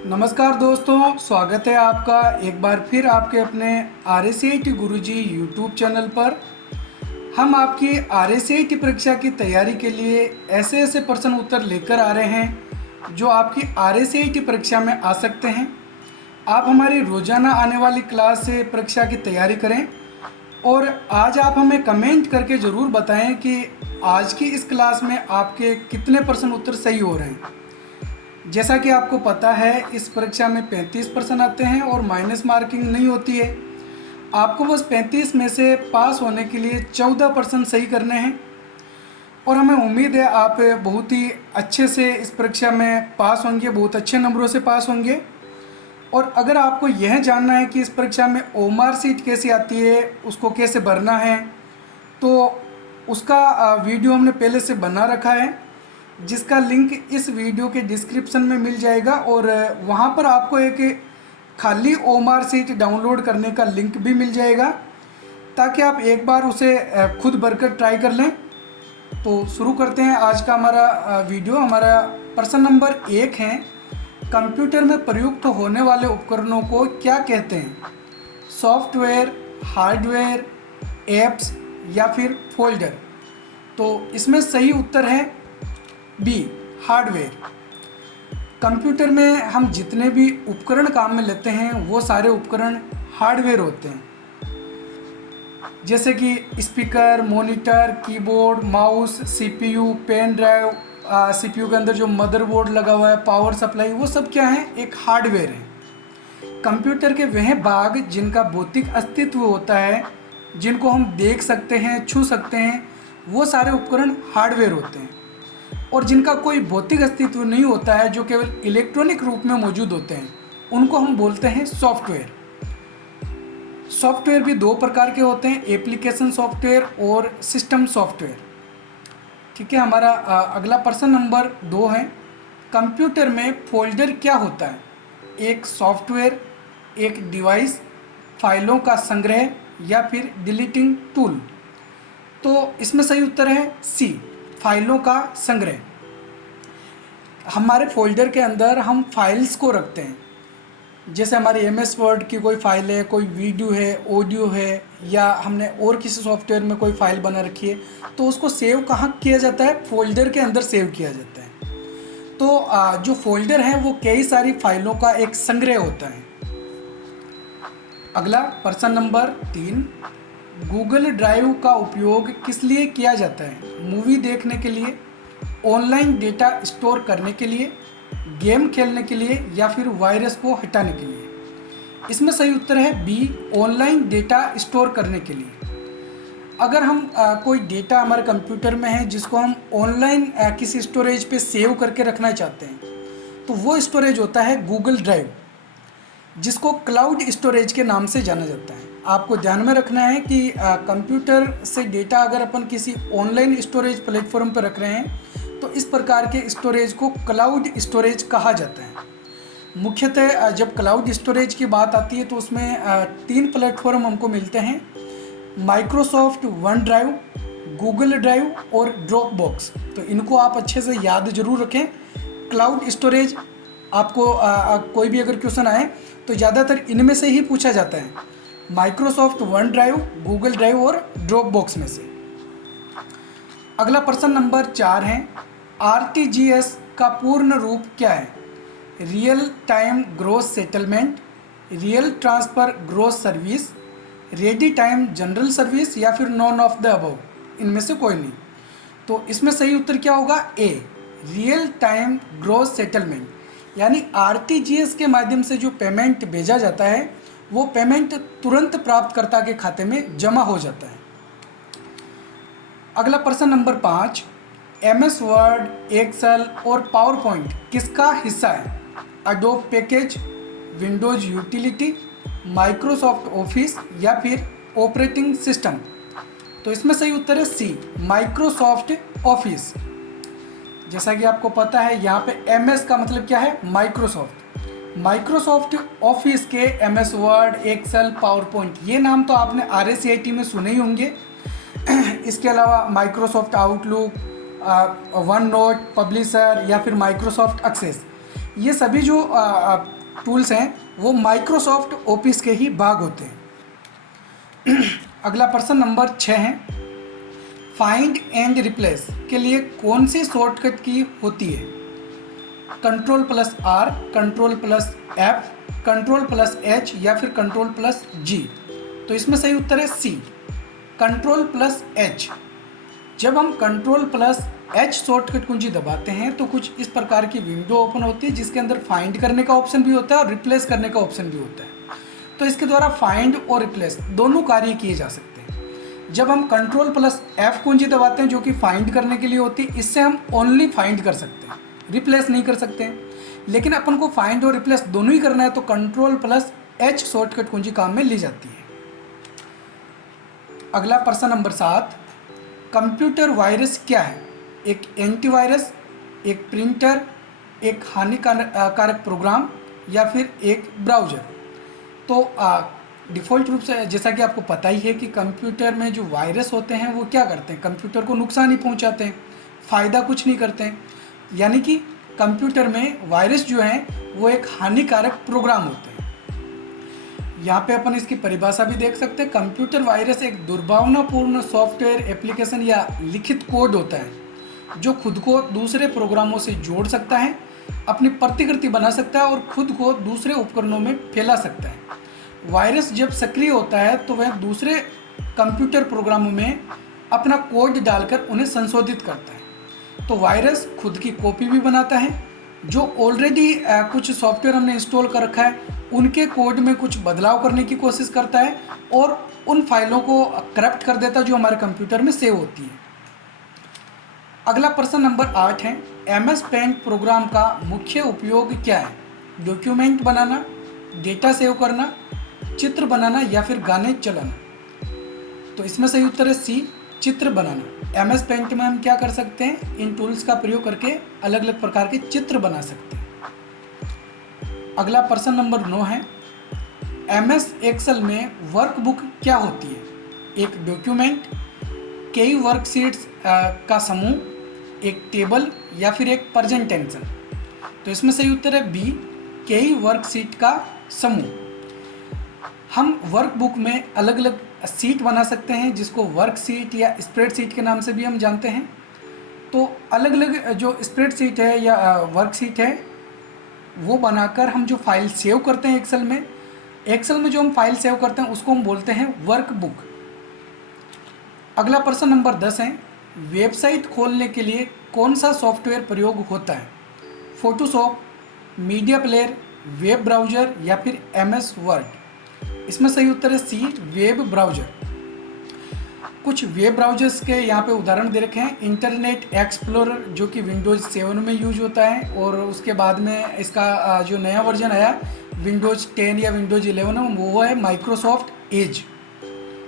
नमस्कार दोस्तों, स्वागत है आपका एक बार फिर आपके अपने RSCIT गुरुजी यूट्यूब चैनल पर। हम आपकी RSCIT परीक्षा की तैयारी के लिए ऐसे ऐसे प्रश्न उत्तर लेकर आ रहे हैं जो आपकी RSCIT परीक्षा में आ सकते हैं। आप हमारी रोज़ाना आने वाली क्लास से परीक्षा की तैयारी करें और आज आप हमें कमेंट करके ज़रूर बताएं कि आज की इस क्लास में आपके कितने प्रश्न उत्तर सही हो रहे हैं। जैसा कि आपको पता है, इस परीक्षा में 35% आते हैं और माइनस मार्किंग नहीं होती है। आपको बस 35 में से पास होने के लिए 14% सही करने हैं और हमें उम्मीद है आप बहुत ही अच्छे से इस परीक्षा में पास होंगे, बहुत अच्छे नंबरों से पास होंगे। और अगर आपको यह जानना है कि इस परीक्षा में OMR सीट कैसी आती है, उसको कैसे भरना है, तो उसका वीडियो हमने पहले से बना रखा है, जिसका लिंक इस वीडियो के डिस्क्रिप्शन में मिल जाएगा। और वहाँ पर आपको एक खाली OMR सीट डाउनलोड करने का लिंक भी मिल जाएगा, ताकि आप एक बार उसे खुद भरकर ट्राई कर लें। तो शुरू करते हैं आज का हमारा वीडियो। हमारा प्रश्न नंबर 1 है, कंप्यूटर में प्रयुक्त होने वाले उपकरणों को क्या कहते हैं? सॉफ्टवेयर, हार्डवेयर, ऐप्स या फिर फोल्डर? तो इसमें सही उत्तर है बी, हार्डवेयर। कंप्यूटर में हम जितने भी उपकरण काम में लेते हैं वो सारे उपकरण हार्डवेयर होते हैं, जैसे कि speaker, monitor, keyboard, mouse, CPU, pen drive, CPU के अंदर जो मदरबोर्ड लगा हुआ है, पावर सप्लाई, वो सब क्या है? एक हार्डवेयर है। कंप्यूटर के वह भाग जिनका भौतिक अस्तित्व होता है, जिनको हम देख सकते हैं, छू सकते हैं, वो सारे उपकरण हार्डवेयर होते हैं। और जिनका कोई भौतिक अस्तित्व नहीं होता है, जो केवल इलेक्ट्रॉनिक रूप में मौजूद होते हैं, उनको हम बोलते हैं सॉफ्टवेयर। सॉफ्टवेयर भी दो प्रकार के होते हैं, एप्लीकेशन सॉफ्टवेयर और सिस्टम सॉफ्टवेयर। ठीक है, हमारा अगला प्रश्न नंबर 2 है, कंप्यूटर में फोल्डर क्या होता है? एक सॉफ्टवेयर, एक डिवाइस, फाइलों का संग्रह या फिर डिलीटिंग टूल? तो इसमें सही उत्तर है सी, फाइलों का संग्रह। हमारे फोल्डर के अंदर हम फाइल्स को रखते हैं, जैसे हमारी MS वर्ड की कोई फाइल है, कोई वीडियो है, ऑडियो है, या हमने और किसी सॉफ्टवेयर में कोई फाइल बना रखी है, तो उसको सेव कहाँ किया जाता है? फोल्डर के अंदर सेव किया जाता है। तो जो फोल्डर है वो कई सारी फाइलों का एक संग्रह होता है। अगला प्रश्न नंबर 3, गूगल ड्राइव का उपयोग किस लिए किया जाता है? मूवी देखने के लिए, ऑनलाइन डेटा स्टोर करने के लिए, गेम खेलने के लिए या फिर वायरस को हटाने के लिए? इसमें सही उत्तर है बी, ऑनलाइन डेटा स्टोर करने के लिए। अगर हम कोई डेटा हमारे कंप्यूटर में है जिसको हम ऑनलाइन किसी स्टोरेज पे सेव करके रखना चाहते हैं, तो वो स्टोरेज होता है गूगल ड्राइव, जिसको क्लाउड स्टोरेज के नाम से जाना जाता है। आपको ध्यान में रखना है कि कंप्यूटर से डेटा अगर अपन किसी ऑनलाइन स्टोरेज प्लेटफॉर्म पर रख रहे हैं, तो इस प्रकार के स्टोरेज को क्लाउड स्टोरेज कहा जाता है। मुख्यतः जब क्लाउड स्टोरेज की बात आती है तो उसमें 3 प्लेटफॉर्म हमको मिलते हैं, Microsoft one drive, Google drive और ड्रॉप बॉक्स। तो इनको आप अच्छे से याद जरूर रखें। क्लाउड स्टोरेज आपको कोई भी अगर क्वेश्चन आए तो ज़्यादातर इनमें से ही पूछा जाता है, Microsoft one drive, Google drive और ड्रॉप बॉक्स में से। अगला प्रश्न नंबर 4 है, RTGS का पूर्ण रूप क्या है? Real time gross settlement, real transfer gross service, ready time general service या फिर नॉन ऑफ द अबव? इनमें से कोई नहीं। तो इसमें सही उत्तर क्या होगा? ए, रियल टाइम ग्रॉस सेटलमेंट। यानी RTGS के माध्यम से जो पेमेंट भेजा जाता है, वो पेमेंट तुरंत प्राप्तकर्ता के खाते में जमा हो जाता है। अगला प्रश्न नंबर 5, MS वर्ड, एक्सेल और पावर पॉइंट किसका हिस्सा है? Adobe package, Windows utility, Microsoft office या फिर ऑपरेटिंग सिस्टम? तो इसमें सही उत्तर है सी, माइक्रोसॉफ्ट ऑफिस। जैसा कि आपको पता है, यहाँ पे MS का मतलब क्या है? माइक्रोसॉफ्ट। माइक्रोसॉफ्ट ऑफिस के MS Word, Excel, PowerPoint, ये नाम तो आपने RSCIT में सुने ही होंगे। इसके अलावा Microsoft outlook, one note, publisher या फिर माइक्रोसॉफ्ट एक्सेस, ये सभी जो टूल्स हैं वो माइक्रोसॉफ्ट ऑफिस के ही भाग होते हैं। अगला प्रश्न नंबर 6 है, फाइंड एंड रिप्लेस के लिए कौन सी शॉर्टकट की होती है? Ctrl+R, Ctrl+F, Ctrl+H या फिर Ctrl+G? तो इसमें सही उत्तर है सी, Ctrl+H। जब हम Ctrl+H शॉर्टकट कुंजी दबाते हैं तो कुछ इस प्रकार की विंडो ओपन होती है जिसके अंदर फाइंड करने का ऑप्शन भी होता है और रिप्लेस करने का ऑप्शन भी होता है। तो इसके द्वारा फाइंड और रिप्लेस दोनों कार्य किए जा सकते हैं। जब हम Ctrl+F कुंजी दबाते हैं जो कि फाइंड करने के लिए होती है, इससे हम ओनली फाइंड कर सकते हैं, रिप्लेस नहीं कर सकते हैं। लेकिन अपन को फाइंड और रिप्लेस दोनों ही करना है तो Ctrl+H शॉर्टकट कुंजी काम में ली जाती है। अगला प्रश्न नंबर 7, कंप्यूटर वायरस क्या है? एक एंटीवायरस, एक प्रिंटर, एक हानिकारक प्रोग्राम या फिर एक ब्राउज़र? तो डिफ़ॉल्ट रूप से जैसा कि आपको पता ही है कि कंप्यूटर में जो वायरस होते हैं वो क्या करते हैं, कंप्यूटर को नुकसान ही पहुंचाते हैं, फ़ायदा कुछ नहीं करते हैं। यानी कि कंप्यूटर में वायरस जो हैं वो एक हानिकारक प्रोग्राम होते हैं। यहाँ पे अपन इसकी परिभाषा भी देख सकते हैं। कंप्यूटर वायरस एक दुर्भावनापूर्ण सॉफ्टवेयर एप्लीकेशन या लिखित कोड होता है जो खुद को दूसरे प्रोग्रामों से जोड़ सकता है, अपनी प्रतिकृति बना सकता है और खुद को दूसरे उपकरणों में फैला सकता है। वायरस जब सक्रिय होता है तो वह दूसरे कंप्यूटर प्रोग्रामों में अपना कोड डालकर उन्हें संशोधित करता है। तो वायरस खुद की कॉपी भी बनाता है, जो ऑलरेडी कुछ सॉफ्टवेयर हमने इंस्टॉल कर रखा है उनके कोड में कुछ बदलाव करने की कोशिश करता है और उन फाइलों को करप्ट कर देता है जो हमारे कंप्यूटर में सेव होती है। अगला प्रश्न नंबर 8 है, MS पेंट प्रोग्राम का मुख्य उपयोग क्या है? डॉक्यूमेंट बनाना, डेटा सेव करना, चित्र बनाना या फिर गाने चलाना? तो इसमें सही उत्तर है सी, चित्र बनाना। MS पेंट में हम क्या कर सकते हैं, इन टूल्स का प्रयोग करके अलग अलग प्रकार के चित्र बना सकते हैं। अगला प्रश्न नंबर 9 है, MS एक्सेल में वर्कबुक क्या होती है? एक डॉक्यूमेंट, कई वर्कशीट्स का समूह, एक टेबल या फिर एक प्रेजेंटेशन? तो इसमें सही उत्तर है बी, कई वर्कशीट का समूह। हम वर्कबुक में अलग अलग सीट बना सकते हैं जिसको वर्कशीट या स्प्रेडशीट के नाम से भी हम जानते हैं। तो अलग अलग जो स्प्रेडशीट है या वर्कशीट है वो बनाकर हम जो फाइल सेव करते हैं एक्सेल में जो हम फाइल सेव करते हैं उसको हम बोलते हैं वर्कबुक। अगला प्रश्न नंबर 10 है, वेबसाइट खोलने के लिए कौन सा सॉफ्टवेयर प्रयोग होता है? Photoshop, media player, web browser या फिर MS वर्ड? इसमें सही उत्तर है सी, वेब ब्राउज़र। कुछ वेब ब्राउज़र्स के यहाँ पे उदाहरण दे रखे हैं। इंटरनेट एक्सप्लोरर जो कि विंडोज़ 7 में यूज होता है और उसके बाद में इसका जो नया वर्जन आया विंडोज़ 10 या विंडोज़ 11 में वो है माइक्रोसॉफ्ट एज।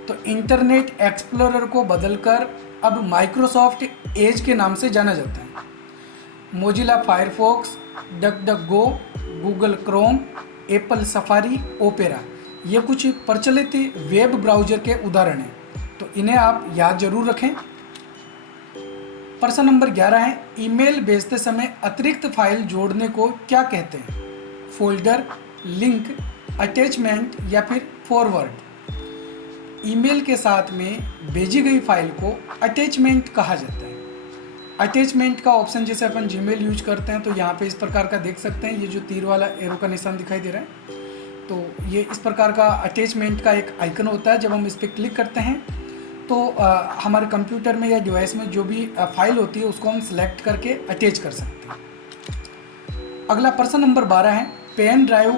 तो इंटरनेट एक्सप्लोरर को बदलकर अब माइक्रोसॉफ्ट एज के नाम से जाना जाता है। Mozilla Firefox, DuckDuckGo, Google Chrome, Apple safari, opera, ये कुछ प्रचलित वेब ब्राउज़र के उदाहरण हैं, तो इन्हें आप याद जरूर रखें। प्रश्न नंबर 11 है, ईमेल भेजते समय अतिरिक्त फाइल जोड़ने को क्या कहते हैं? फोल्डर, लिंक, अटैचमेंट या फिर फॉरवर्ड? ईमेल के साथ में भेजी गई फाइल को अटैचमेंट कहा जाता है। अटैचमेंट का ऑप्शन जैसे अपन जीमेल यूज करते हैं तो यहाँ पे इस प्रकार का देख सकते हैं, ये जो तीर वाला एरो का निशान दिखाई दे रहा है, तो ये इस प्रकार का अटैचमेंट का एक आइकन होता है। जब हम इस पर क्लिक करते हैं तो हमारे कंप्यूटर में या डिवाइस में जो भी फाइल होती है उसको हम सिलेक्ट करके अटैच कर सकते हैं। अगला प्रश्न नंबर 12 है, पेन ड्राइव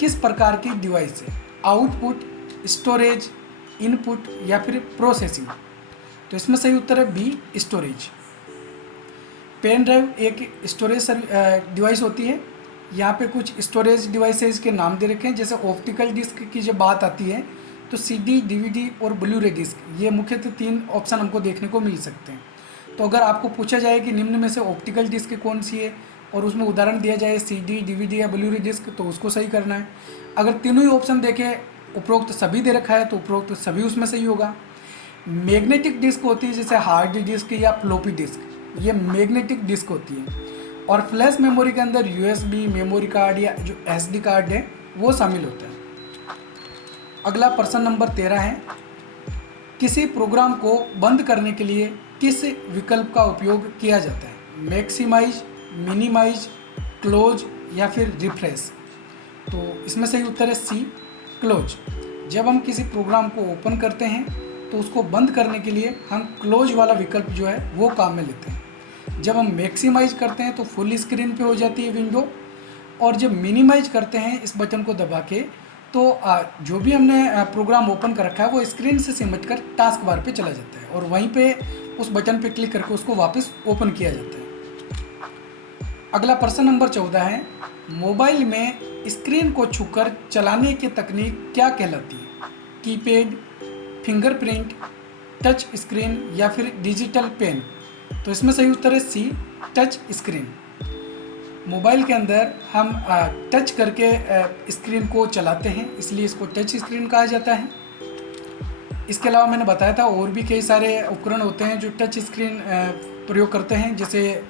किस प्रकार की डिवाइस है? आउटपुट, स्टोरेज, इनपुट या फिर प्रोसेसिंग? तो इसमें सही उत्तर है बी, स्टोरेज। पेन ड्राइव एक स्टोरेज डिवाइस होती है। यहाँ पे कुछ स्टोरेज डिवाइसेस के नाम दे रखे हैं, जैसे ऑप्टिकल डिस्क की जब बात आती है तो CD, DVD और ब्लू-रे डिस्क, ये मुख्यतः 3 ऑप्शन हमको देखने को मिल सकते हैं। तो अगर आपको पूछा जाए कि निम्न में से ऑप्टिकल डिस्क कौन सी है और उसमें उदाहरण दिया जाए CD, DVD या ब्लू-रे डिस्क, तो उसको सही करना है। अगर तीनों ही ऑप्शन देखें, उपरोक्त सभी दे रखा है तो उपरोक्त सभी उसमें सही होगा। मैग्नेटिक डिस्क होती है जैसे हार्ड डिस्क या फ्लॉपी डिस्क, ये मैग्नेटिक डिस्क होती है। और फ्लैश मेमोरी के अंदर यूएसबी मेमोरी कार्ड या जो एसडी कार्ड है वो शामिल होता है। अगला प्रश्न नंबर 13 है, किसी प्रोग्राम को बंद करने के लिए किस विकल्प का उपयोग किया जाता है? मैक्सिमाइज, मिनिमाइज, क्लोज या फिर रिफ्रेश? तो इसमें सही उत्तर है सी, क्लोज। जब हम किसी प्रोग्राम को ओपन करते हैं तो उसको बंद करने के लिए हम क्लोज वाला विकल्प जो है वो काम में लेते हैं। जब हम मैक्सिमाइज करते हैं तो फुल स्क्रीन पे हो जाती है विंडो, और जब मिनिमाइज करते हैं इस बटन को दबा के तो जो भी हमने प्रोग्राम ओपन कर रखा है वो स्क्रीन से सिमट कर टास्क बार पे चला जाता है और वहीं पे उस बटन पे क्लिक करके उसको वापस ओपन किया जाता है। अगला प्रश्न नंबर 14 है, मोबाइल में स्क्रीन को छूकर चलाने की तकनीक क्या कहलाती है? कीपैड, फिंगरप्रिंट, टच स्क्रीन या फिर डिजिटल पेन? तो इसमें सही उत्तर है सी, टच स्क्रीन। मोबाइल के अंदर हम टच करके स्क्रीन को चलाते हैं, इसलिए इसको टच स्क्रीन कहा जाता है। इसके अलावा मैंने बताया था और भी कई सारे उपकरण होते हैं जो टच स्क्रीन प्रयोग करते हैं, जैसे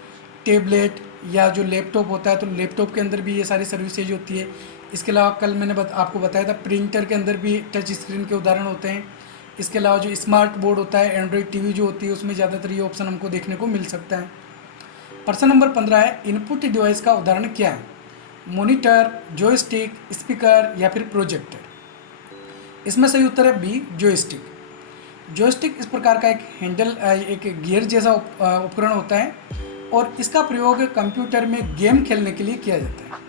टेबलेट या जो लैपटॉप होता है, तो लैपटॉप के अंदर भी ये सारी सर्विसेज होती है। इसके अलावा कल मैंने आपको बताया था प्रिंटर के अंदर भी टच स्क्रीन के उदाहरण होते हैं। इसके अलावा जो स्मार्ट बोर्ड होता है, एंड्रॉयड टीवी जो होती है, उसमें ज़्यादातर ये ऑप्शन हमको देखने को मिल सकता है। प्रश्न नंबर 15 है, इनपुट डिवाइस का उदाहरण क्या है? मॉनिटर, जॉयस्टिक, स्पीकर या फिर प्रोजेक्टर? इसमें सही उत्तर है बी, जॉयस्टिक। जॉयस्टिक इस प्रकार का एक हैंडल, एक गियर जैसा उपकरण होता है और इसका प्रयोग कंप्यूटर में गेम खेलने के लिए किया जाता है।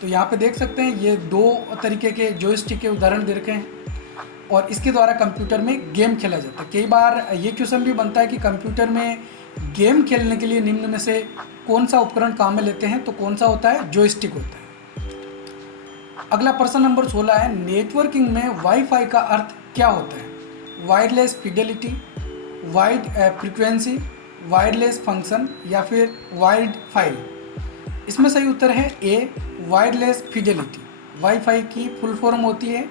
तो यहाँ पे देख सकते हैं ये दो तरीके के जॉयस्टिक के उदाहरण दे रखे हैं और इसके द्वारा कंप्यूटर में गेम खेला जाता है। कई बार ये क्वेश्चन भी बनता है कि कंप्यूटर में गेम खेलने के लिए निम्न में से कौन सा उपकरण काम में लेते हैं? तो कौन सा होता है? जॉयस्टिक होता है। अगला प्रश्न नंबर 16 है, नेटवर्किंग में वाईफाई का अर्थ क्या होता है? Wireless Fidelity, wide frequency, wireless function या फिर वाइड फाइल? इसमें सही उत्तर है ए, वायरलेस फिडेलिटी। वाईफाई की फुल फॉर्म होती है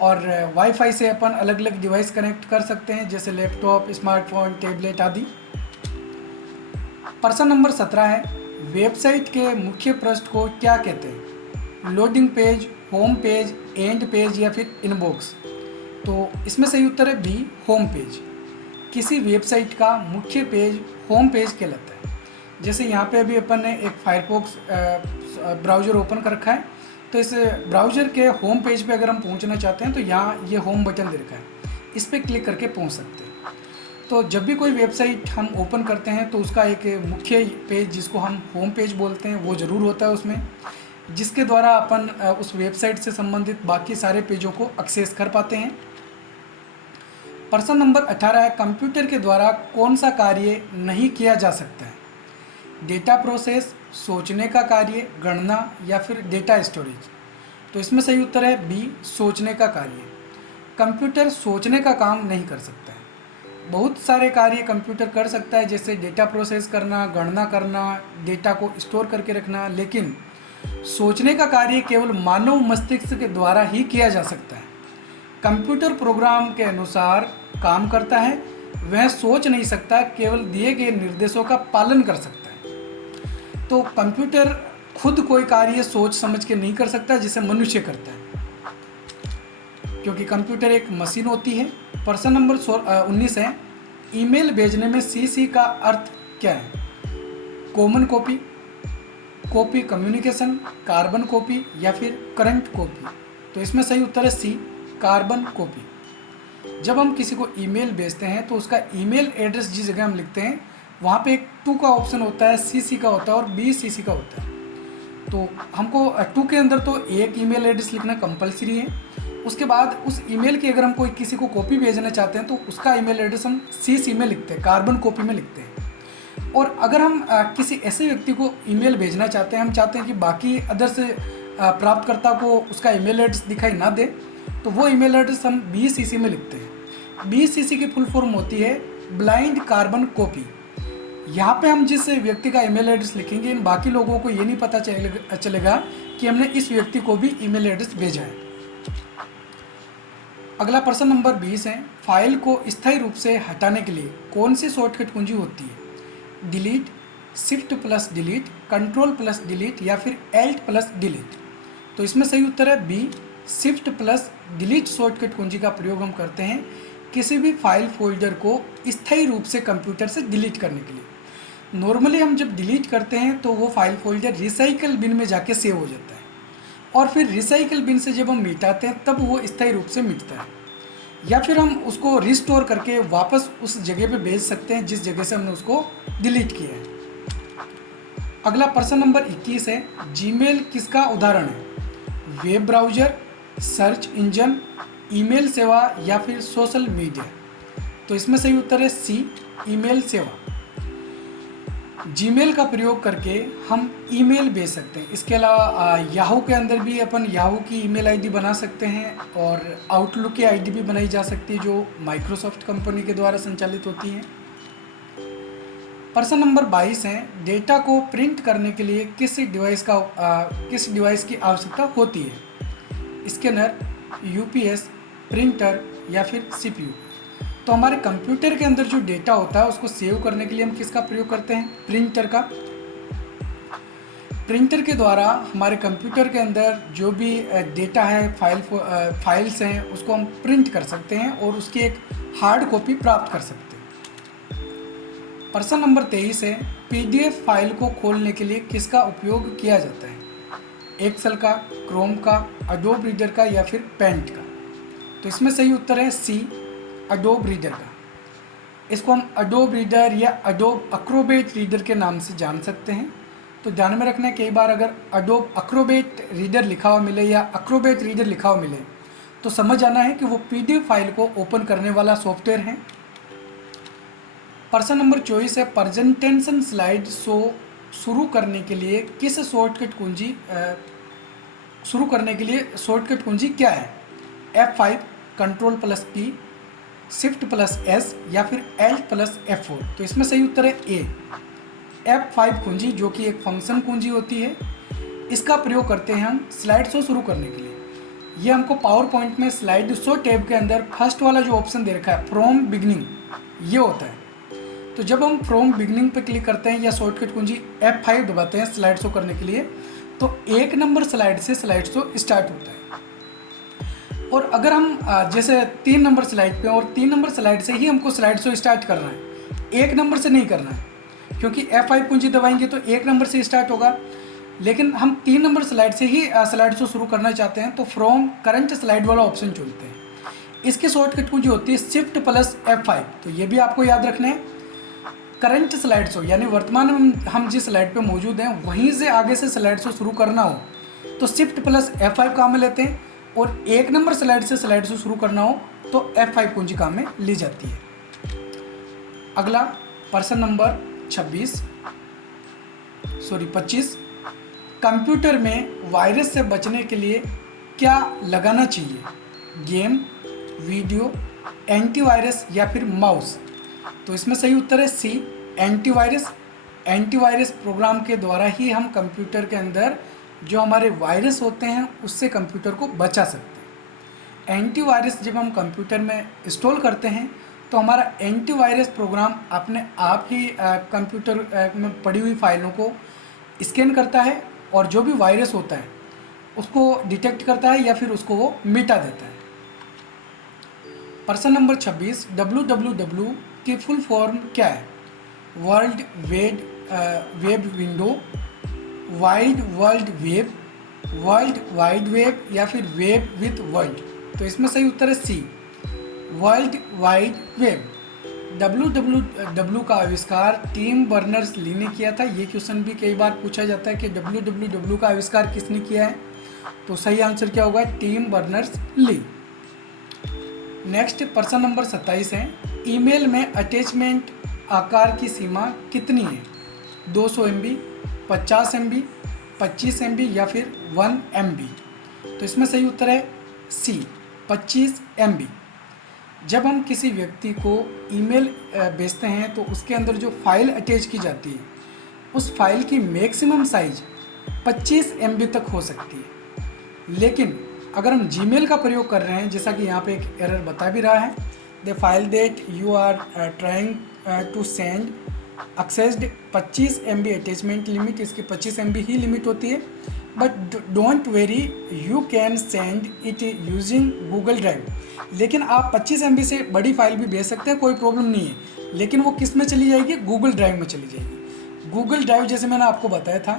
और वाईफाई से अपन अलग अलग डिवाइस कनेक्ट कर सकते हैं, जैसे लैपटॉप, स्मार्टफोन, टैबलेट आदि। प्रश्न नंबर 17 है, वेबसाइट के मुख्य पृष्ठ को क्या कहते हैं? Loading page, home page, and page या फिर इनबॉक्स? तो इसमें सही उत्तर है बी, होम पेज। किसी वेबसाइट का मुख्य पेज होम पेज कहलाता है। जैसे यहाँ पे अभी अपन ने एक फायरफॉक्स ब्राउज़र ओपन कर रखा है, तो इस ब्राउज़र के होम पेज पे अगर हम पहुँचना चाहते हैं तो यहाँ ये होम बटन दे रखा है, इस पर क्लिक करके पहुँच सकते हैं। तो जब भी कोई वेबसाइट हम ओपन करते हैं तो उसका एक मुख्य पेज, जिसको हम होम पेज बोलते हैं, वो ज़रूर होता है उसमें, जिसके द्वारा अपन उस वेबसाइट से संबंधित बाकी सारे पेजों को एक्सेस कर पाते हैं। प्रश्न नंबर 18 है, कंप्यूटर के द्वारा कौन सा कार्य नहीं किया जा सकता है? डेटा प्रोसेस, सोचने का कार्य, गणना या फिर डेटा स्टोरेज? तो इसमें सही उत्तर है बी, सोचने का कार्य। कंप्यूटर सोचने का काम नहीं कर सकता है। बहुत सारे कार्य कंप्यूटर कर सकता है, जैसे डेटा प्रोसेस करना, गणना करना, डेटा को स्टोर करके रखना, लेकिन सोचने का कार्य केवल मानव मस्तिष्क के द्वारा ही किया जा सकता है। कंप्यूटर प्रोग्राम के अनुसार काम करता है, वह सोच नहीं सकता, केवल दिए गए निर्देशों का पालन कर सकता है। तो कंप्यूटर खुद कोई कार्य सोच समझ के नहीं कर सकता जिसे मनुष्य करता है, क्योंकि कंप्यूटर एक मशीन होती है। प्रश्न नंबर 19 है, ईमेल भेजने में सीसी का अर्थ क्या है? Common copy, copy communication, carbon copy या फिर करंट कॉपी? तो इसमें सही उत्तर है सी, कार्बन कॉपी। जब हम किसी को ईमेल भेजते हैं तो उसका ईमेल एड्रेस जिस जगह हम लिखते हैं वहाँ पे एक 2 का ऑप्शन होता है, सीसी का होता है और BCC का होता है। तो हमको 2 के अंदर तो एक ईमेल एड्रेस लिखना कंपलसरी है। उसके बाद उस ईमेल की अगर हम कोई किसी को कॉपी भेजना चाहते हैं तो उसका ईमेल एड्रेस हम CC में लिखते हैं, कार्बन कॉपी में लिखते हैं। और अगर हम किसी ऐसे व्यक्ति को ईमेल भेजना चाहते हैं, हम चाहते हैं कि बाकी अदर्स प्राप्तकर्ता को उसका ईमेल एड्रेस दिखाई ना दे, तो वो ईमेल एड्रेस हम BCC में लिखते हैं। BCC की फुल फॉर्म होती है ब्लाइंड कार्बन कॉपी। यहाँ पे हम जिस व्यक्ति का ईमेल एड्रेस लिखेंगे, इन बाकी लोगों को ये नहीं पता चलेगा कि हमने इस व्यक्ति को भी ईमेल एड्रेस भेजा है। अगला प्रश्न नंबर 20 है, फाइल को स्थायी रूप से हटाने के लिए कौन सी शॉर्टकट कुंजी होती है? Delete, shift plus delete, control plus delete या फिर एल्ट प्लस डिलीट। तो इसमें सही उत्तर है B, shift plus delete shortcut कुंजी का प्रयोग हम करते हैं किसी भी फाइल फोल्डर को स्थायी रूप से कंप्यूटर से डिलीट करने के लिए। नॉर्मली हम जब डिलीट करते हैं तो वो फाइल फोल्डर रिसाइकल बिन में जाके सेव हो जाता है और फिर रिसाइकल बिन से जब हम मिटाते हैं तब वो स्थायी रूप से मिटता है, या फिर हम उसको रिस्टोर करके वापस उस जगह पे भेज सकते हैं जिस जगह से हमने उसको डिलीट किया है। अगला प्रश्न नंबर 21 है, जीमेल किसका उदाहरण है? Web browser, search engine, email सेवा या फिर सोशल मीडिया। तो इसमें सही उत्तर है सी, ईमेल सेवा। जीमेल का प्रयोग करके हम ईमेल भेज सकते हैं। इसके अलावा याहू के अंदर भी अपन याहू की ईमेल आईडी बना सकते हैं और आउटलुक की आईडी भी बनाई जा सकती है जो माइक्रोसॉफ्ट कंपनी के द्वारा संचालित होती है। प्रश्न नंबर 22 है, डेटा को प्रिंट करने के लिए किस डिवाइस की आवश्यकता होती है? स्कैनर, यूपीएस, प्रिंटर या फिर सीपीयू। तो हमारे कंप्यूटर के अंदर जो डेटा होता है उसको सेव करने के लिए हम किसका प्रयोग करते हैं? प्रिंटर का। प्रिंटर के द्वारा हमारे कंप्यूटर के अंदर जो भी डेटा है, फाइल्स हैं, उसको हम प्रिंट कर सकते हैं और उसकी एक हार्ड कॉपी प्राप्त कर सकते हैं। प्रश्न नंबर 23 है, पीडीएफ फाइल को खोलने के लिए किसका उपयोग किया जाता है? एक्सेल का, क्रोम का, अडोब रीडर का या फिर पेंट का। तो इसमें सही उत्तर है सी, अडोब रीडर का। इसको हम अडोब रीडर या अडोब एक्रोबेट रीडर के नाम से जान सकते हैं। तो ध्यान में रखना है, कई बार अगर अडोब एक्रोबेट रीडर लिखा हुआ मिले या एक्रोबेट रीडर लिखा हुआ मिले तो समझ आना है कि वो पीडीएफ फाइल को ओपन करने वाला सॉफ्टवेयर है। प्रश्न नंबर 24 है, प्रेजेंटेशन स्लाइड शो शुरू करने के लिए शॉर्टकट कुंजी क्या है? F5, control plus P, shift plus S या फिर एल्ट प्लस F4। तो इसमें सही उत्तर है ए, F5 कुंजी, जो कि एक फंक्शन कुंजी होती है। इसका प्रयोग करते हैं हम स्लाइड शो शुरू करने के लिए। ये हमको पावर पॉइंट में स्लाइड शो टैब के अंदर फर्स्ट वाला जो ऑप्शन दे रखा है फ्रॉम बिगनिंग, ये होता है। तो जब हम फ्रॉम बिगनिंग पे क्लिक करते हैं या शॉर्टकट कुंजी F5 दबाते हैं स्लाइड शो करने के लिए, तो 1 नंबर स्लाइड से स्लाइड शो स्टार्ट होता है। और अगर हम जैसे 3 नंबर स्लाइड पे और 3 नंबर स्लाइड से ही हमको स्लाइड शो स्टार्ट करना है, 1 नंबर से नहीं करना है, क्योंकि F5 कुंजी दबाएंगे तो 1 नंबर से स्टार्ट होगा। लेकिन हम 3 नंबर स्लाइड से ही स्लाइड शो शुरू करना चाहते हैं तो फ्रॉम करंट स्लाइड वाला ऑप्शन चुनते हैं। इसकी शॉर्टकट कुंजी होती है शिफ्ट प्लस F5। तो ये भी आपको याद रखना है। करंट स्लाइड शो यानी वर्तमान में हम जिस स्लाइड पे मौजूद हैं वहीं से आगे से स्लाइड शो शुरू करना हो तो शिफ्ट प्लस F5 काम में लेते हैं, और 1 नंबर स्लाइड से स्लाइड शो शुरू करना हो तो F5 कुंजी काम में ली जाती है। अगला प्रश्न नंबर 25, कंप्यूटर में वायरस से बचने के लिए क्या लगाना चाहिए? गेम, वीडियो, एंटीवायरस या फिर माउस। तो इसमें सही उत्तर है सी, एंटीवायरस। एंटीवायरस प्रोग्राम के द्वारा ही हम कंप्यूटर के अंदर जो हमारे वायरस होते हैं उससे कंप्यूटर को बचा सकते हैं। एंटीवायरस जब हम कंप्यूटर में इंस्टॉल करते हैं तो हमारा एंटीवायरस प्रोग्राम अपने आप ही कंप्यूटर में पड़ी हुई फाइलों को स्कैन करता है और जो भी वायरस होता है उसको डिटेक्ट करता है या फिर उसको वो मिटा देता है। प्रश्न नंबर 26, www की फुल फॉर्म क्या है? World web window, wide world web, world wide web या फिर वेब विद वर्ल्ड। तो इसमें सही उत्तर है सी, वर्ल्ड वाइड वेब। www का आविष्कार टिम बर्नर्स-ली ने किया था। ये क्वेश्चन भी कई बार पूछा जाता है कि www का आविष्कार किसने किया है, तो सही आंसर क्या होगा? Tim Berners-Lee. नेक्स्ट प्रश्न नंबर 27 है, ईमेल में अटैचमेंट आकार की सीमा कितनी है? 200 MB, 50 MB, 25 MB या फिर 1 MB। तो इसमें सही उत्तर है सी, 25 MB। जब हम किसी व्यक्ति को ईमेल भेजते हैं तो उसके अंदर जो फाइल अटैच की जाती है उस फाइल की मैक्सिमम साइज 25 MB तक हो सकती है। लेकिन अगर हम जीमेल का प्रयोग कर रहे हैं, जैसा कि यहाँ पे एक एरर बता भी रहा है, the file that you are trying to send exceeds 25 MB attachment limit, इसकी 25 MB ही लिमिट होती है। But don't worry, you can send it using Google Drive. लेकिन आप 25 MB से बड़ी फाइल भी भेज सकते हैं, कोई प्रॉब्लम नहीं है। लेकिन वो किस में चली जाएगी? गूगल ड्राइव में चली जाएगी। गूगल ड्राइव जैसे मैंने आपको बताया था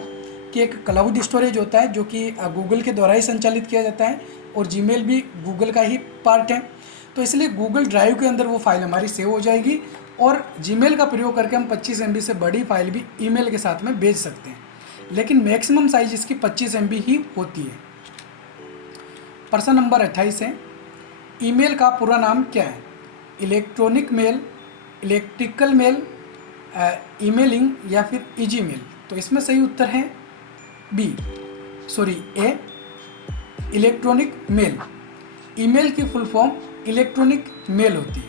कि एक क्लाउड स्टोरेज होता है जो कि गूगल के द्वारा ही संचालित किया जाता है, और जीमेल भी गूगल का ही पार्ट है। तो इसलिए गूगल ड्राइव के अंदर वो फाइल हमारी सेव हो जाएगी, और जीमेल का प्रयोग करके हम 25 MB से बड़ी फाइल भी ईमेल के साथ में भेज सकते हैं। लेकिन मैक्सिमम साइज इसकी 25 MB ही होती है। प्रश्न नंबर 28 है, ईमेल का पूरा नाम क्या है? Electronic mail, electrical mail, emailing या फिर इजी मेल? तो इसमें सही उत्तर है ए, इलेक्ट्रॉनिक मेल। ईमेल की फुल फॉर्म इलेक्ट्रॉनिक मेल होती है।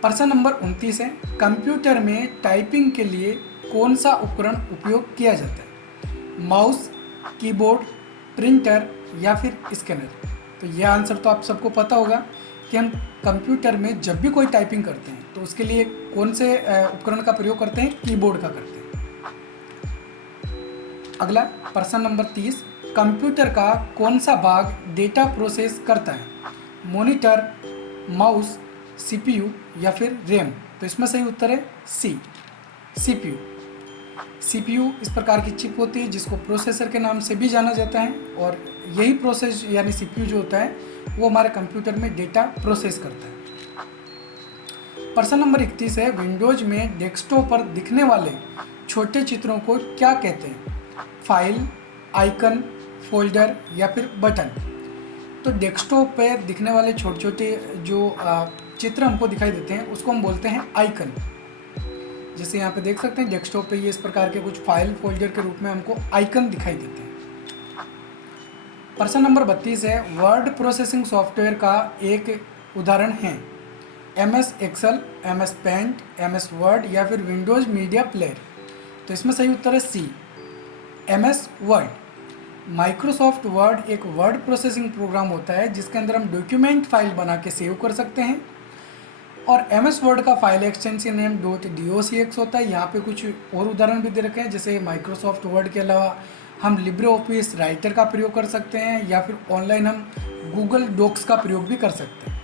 प्रश्न नंबर 29 है, कंप्यूटर में टाइपिंग के लिए कौन सा उपकरण उपयोग किया जाता है? माउस, कीबोर्ड, प्रिंटर या फिर स्कैनर? तो यह आंसर तो आप सबको पता होगा कि हम कंप्यूटर में जब भी कोई टाइपिंग करते हैं तो उसके लिए कौन से उपकरण का प्रयोग करते हैं? कीबोर्ड का करते हैं। अगला प्रश्न नंबर 30, कंप्यूटर का कौन सा भाग डेटा प्रोसेस करता है? मॉनिटर, माउस, CPU या फिर रैम? तो इसमें सही उत्तर है सी, CPU। CPU इस प्रकार की चिप होती है जिसको प्रोसेसर के नाम से भी जाना जाता है, और यही प्रोसेस यानी CPU जो होता है वो हमारे कंप्यूटर में डेटा प्रोसेस करता है। प्रश्न नंबर 31 है, विंडोज में डेस्कटॉप पर दिखने वाले छोटे चित्रों को क्या कहते हैं? फाइल, आइकन, फोल्डर या फिर बटन? तो डेस्कटॉप पे दिखने वाले छोटे छोटे जो चित्र हमको दिखाई देते हैं उसको हम बोलते हैं आइकन। जैसे यहाँ पे देख सकते हैं डेस्कटॉप पे ये इस प्रकार के कुछ फाइल फोल्डर के रूप में हमको आइकन दिखाई देते हैं। प्रश्न नंबर 32 है, वर्ड प्रोसेसिंग सॉफ्टवेयर का एक उदाहरण है? MS Excel, MS Paint, MS Word या फिर विंडोज मीडिया प्लेयर? तो इसमें सही उत्तर है सी, MS वर्ड। माइक्रोसॉफ्ट वर्ड एक वर्ड प्रोसेसिंग प्रोग्राम होता है जिसके अंदर हम डॉक्यूमेंट फाइल बना के सेव कर सकते हैं, और MS वर्ड का फाइल एक्सटेंशन नेम .docx होता है। यहाँ पे कुछ और उदाहरण भी दे रखे हैं, जैसे माइक्रोसॉफ्ट वर्ड के अलावा हम लिब्रे ऑफिस राइटर का प्रयोग कर सकते हैं, या फिर ऑनलाइन हम गूगल डॉक्स का प्रयोग भी कर सकते हैं।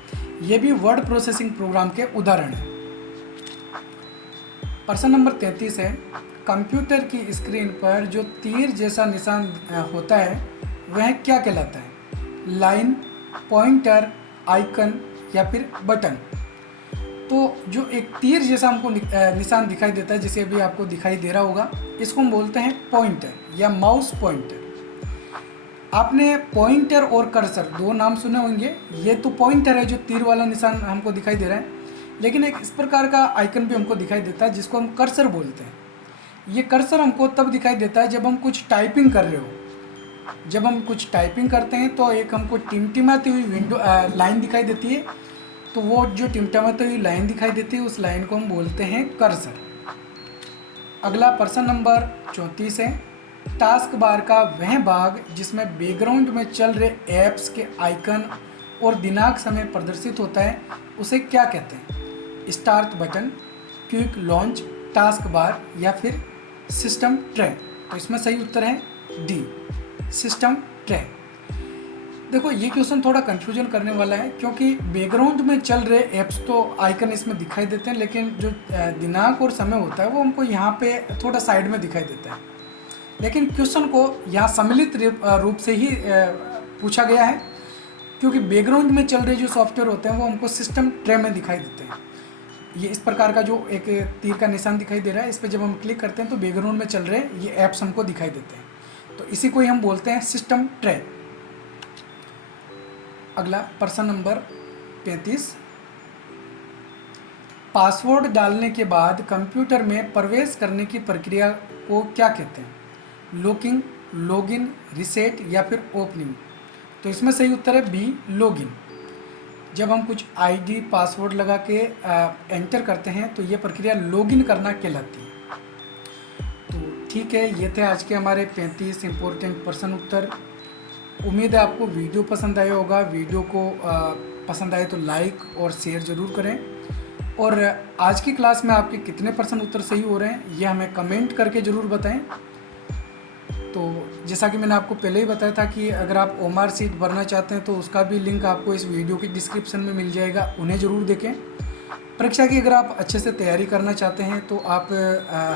ये भी वर्ड प्रोसेसिंग प्रोग्राम के उदाहरण हैं। प्रश्न नंबर 33 है, कंप्यूटर की स्क्रीन पर जो तीर जैसा निशान होता है वह क्या कहलाता है? लाइन, पॉइंटर, आइकन या फिर बटन? तो जो एक तीर जैसा हमको निशान दिखाई देता है, जैसे अभी आपको दिखाई दे रहा होगा, इसको हम बोलते हैं पॉइंटर या माउस पॉइंटर। आपने पॉइंटर और कर्सर दो नाम सुने होंगे। ये तो पॉइंटर है जो तीर वाला निशान हमको दिखाई दे रहा है, लेकिन एक इस प्रकार का आइकन भी हमको दिखाई देता है जिसको हम कर्सर बोलते हैं। ये कर्सर हमको तब दिखाई देता है जब हम कुछ टाइपिंग कर रहे हो। जब हम कुछ टाइपिंग करते हैं तो एक हमको टिमटिमाती हुई लाइन दिखाई देती है, तो वो जो टिमटिमाती हुई लाइन दिखाई देती है उस लाइन को हम बोलते हैं कर्सर। अगला प्रश्न नंबर 34 है, टास्क बार का वह भाग जिसमें बैकग्राउंड में चल रहे ऐप्स के आइकन और दिनांक समय प्रदर्शित होता है उसे क्या कहते हैं? Start button, quick launch, task bar या फिर सिस्टम ट्रे? तो इसमें सही उत्तर है डी, सिस्टम ट्रे। देखो ये क्वेश्चन थोड़ा कंफ्यूजन करने वाला है, क्योंकि बैकग्राउंड में चल रहे ऐप्स तो आइकन इसमें दिखाई देते हैं, लेकिन जो दिनांक और समय होता है वो हमको यहाँ पे थोड़ा साइड में दिखाई देता है। लेकिन क्वेश्चन को यहाँ सम्मिलित रूप से ही पूछा गया है, क्योंकि बैकग्राउंड में चल रहे जो सॉफ्टवेयर होते हैं वो हमको सिस्टम ट्रे में दिखाई देते हैं। ये इस प्रकार का जो एक तीर का निशान दिखाई दे रहा है, इस पर जब हम क्लिक करते हैं तो बैकग्राउंड में चल रहे ये ऐप्स हमको दिखाई देते हैं, तो इसी को ही हम बोलते हैं सिस्टम ट्रे। अगला प्रश्न नंबर 35, पासवर्ड डालने के बाद कंप्यूटर में प्रवेश करने की प्रक्रिया को क्या कहते हैं? लॉकिंग, लॉगिन, रीसेट या फिर ओपनिंग? तो इसमें सही उत्तर है बी, लॉगिन। जब हम कुछ आईडी पासवर्ड लगा के एंटर करते हैं तो ये प्रक्रिया लॉगिन करना कहलाती है। तो ठीक है, ये थे आज के हमारे 35 इम्पोर्टेंट प्रश्न उत्तर। उम्मीद है आपको वीडियो पसंद आया होगा। वीडियो को पसंद आए तो लाइक और शेयर ज़रूर करें, और आज की क्लास में आपके कितने % उत्तर सही हो रहे हैं ये हमें कमेंट करके ज़रूर बताएं। तो जैसा कि मैंने आपको पहले ही बताया था कि अगर आप ओमार सीट भरना चाहते हैं तो उसका भी लिंक आपको इस वीडियो की डिस्क्रिप्शन में मिल जाएगा, उन्हें ज़रूर देखें। परीक्षा की अगर आप अच्छे से तैयारी करना चाहते हैं तो आप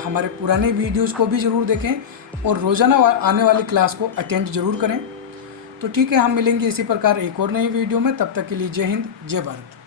हमारे पुराने वीडियोस को भी ज़रूर देखें और रोज़ाना आने वाली क्लास को अटेंड ज़रूर करें। तो ठीक है, हम मिलेंगे इसी प्रकार एक और नई वीडियो में। तब तक के लिए जय हिंद, जय भारत।